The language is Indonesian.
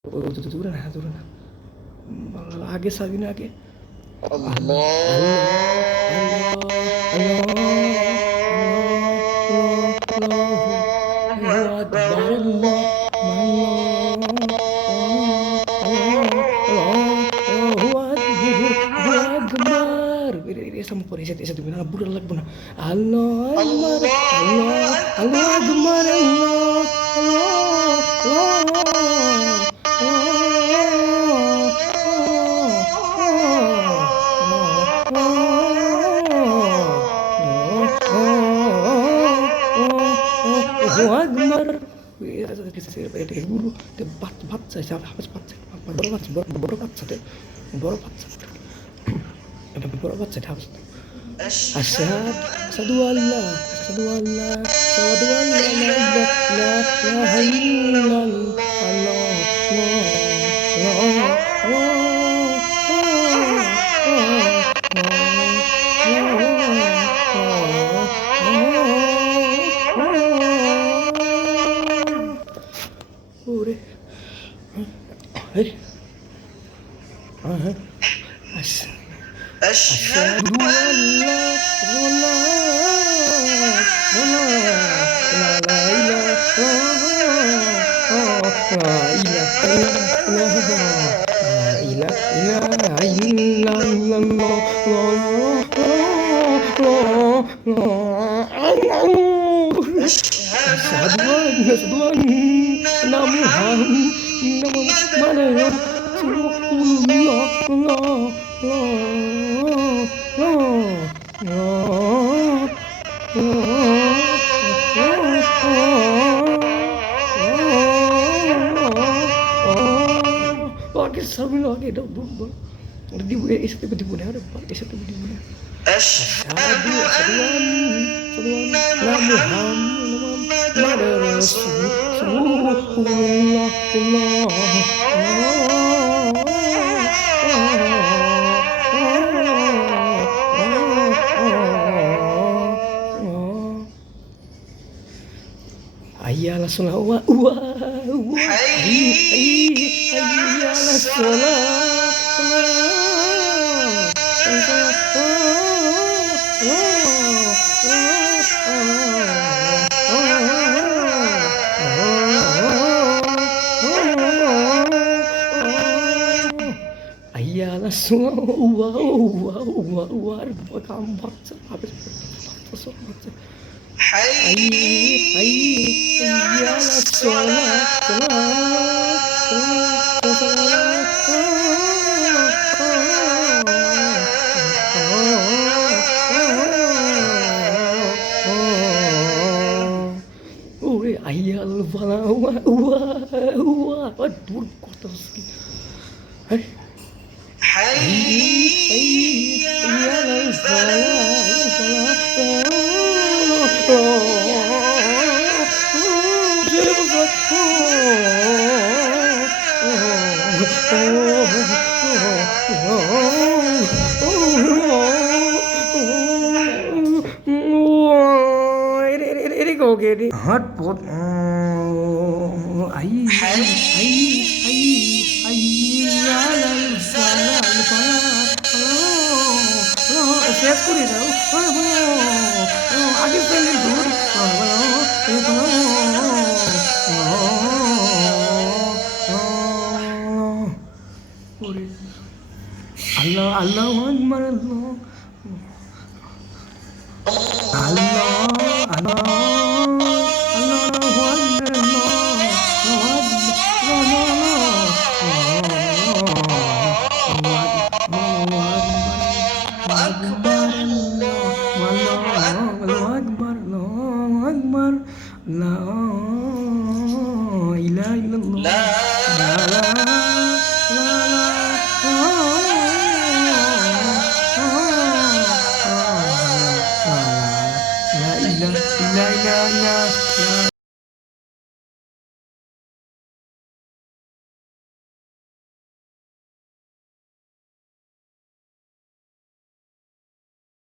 turun. Lagi sabi lagi. Allah. Allahu Akbar, Allahu Akbar. Ini sama polisi itu benar bukan lagi benar. Allah Akbar, Allah Akbar, Allahu Akbar. Kita guru debat saya habis asyhadu an la ilaha illallah. Asyhadu an la ilaha illallah. Asyhadu anna Muhammadan lagi sambil lagi dong di bulan ada asyhadu anna Muhammadan Rasulullah. Hayya 'alas shalah hayya 'alas Ayyal falah waduh kota segini. Ayyal ini kok gini hotpot siap kuri tahu agak pengen dulu Allah Allahu Akbar La ilaha illallah la ilaha illallah